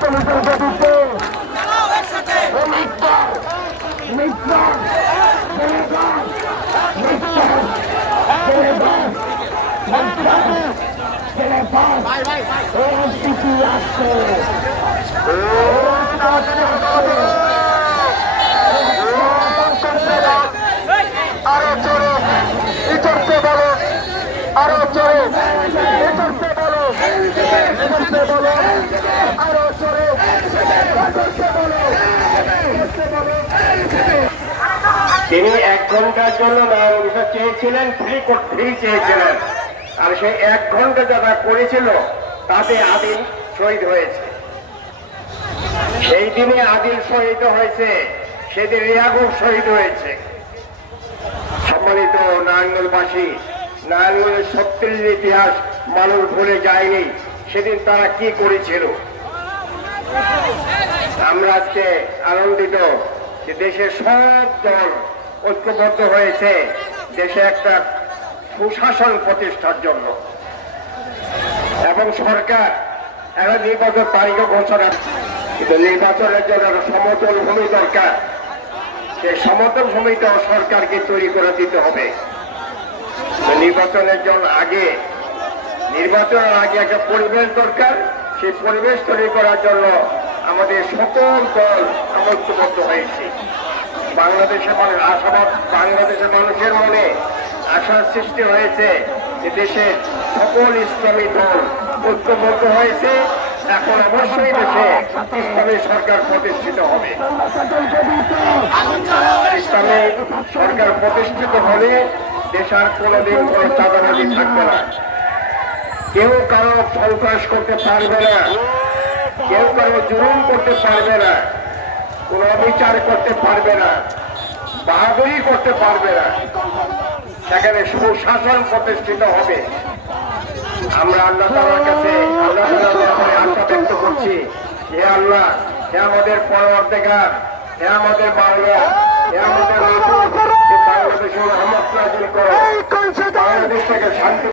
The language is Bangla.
পুলিশের গতিতে আরো চোরে ইতরতে বলো, আরো চোরে ইতরতে বলো, ইতরতে বলো, আরো চোরে ইতরতে বলো। তিনি 1 ঘন্টার জন্য বিষয় চেয়েছিলেন, ফ্রি চেয়েছিলেন, আর সেই 1 ঘন্টা যারা করেছিল তাতে আদিল শহীদ হয়েছে। সেই দিনে আদিল শহীদ হয়েছে, সেদিন রিয়াগুব শহীদ হয়েছে। সম্মানিত নারায়ণগঞ্জবাসী, নারায়ণগঞ্জের 36 ইতিহাস মানুষ ভুলে যায়নি সেদিন তারা কি করেছিল। আমরা আজকে আনন্দিত যে দেশের সব দল ঐক্যবদ্ধ হয়েছে দেশে একটা সুশাসন প্রতিষ্ঠার জন্য, এবং সরকার একটা নির্বাচন তারিখও ঘোষণা, কিন্তু নির্বাচনের জন্য সমতল ভূমি দরকার। সেই সমতল ভূমিটাও সরকারকে তৈরি করে দিতে হবে। নির্বাচনের আগে একটা পরিবেশ দরকার। সেই পরিবেশ তৈরি করার জন্য আমাদের সকল দল ঐক্যবদ্ধ হয়েছে। বাংলাদেশের মানুষের মনে আশার সৃষ্টি হয়েছে যে দেশের সকল ইসলামী দল ঐক্যবদ্ধ হয়েছে। এখন অবশ্যই দেশে ইসলামী সরকার প্রতিষ্ঠিত হবে। ইসলামী সরকার প্রতিষ্ঠিত হলে দেশ আর কোনোদিন কোনো চাঁদাবাজি থাকবে না। কেউ কারো সন্ত্রাস করতে পারবে না, কেউ কারো জুলুম করতে পারবে না, কোন অবিচার করতে পারবে না, বাহাদুরি করতে পারবে না। সেখানে সুশাসন প্রতিষ্ঠিত হবে। আমরা আল্লাহ তাআলার কাছে আশা ব্যক্ত করছি, হে আল্লাহ, হে আমাদের পরওয়ারদিগার, হে আমাদের মাওলা, হে আমাদের বাংলাদেশের রহমত নাযিল করো, বাংলাদেশ থেকে শান্তি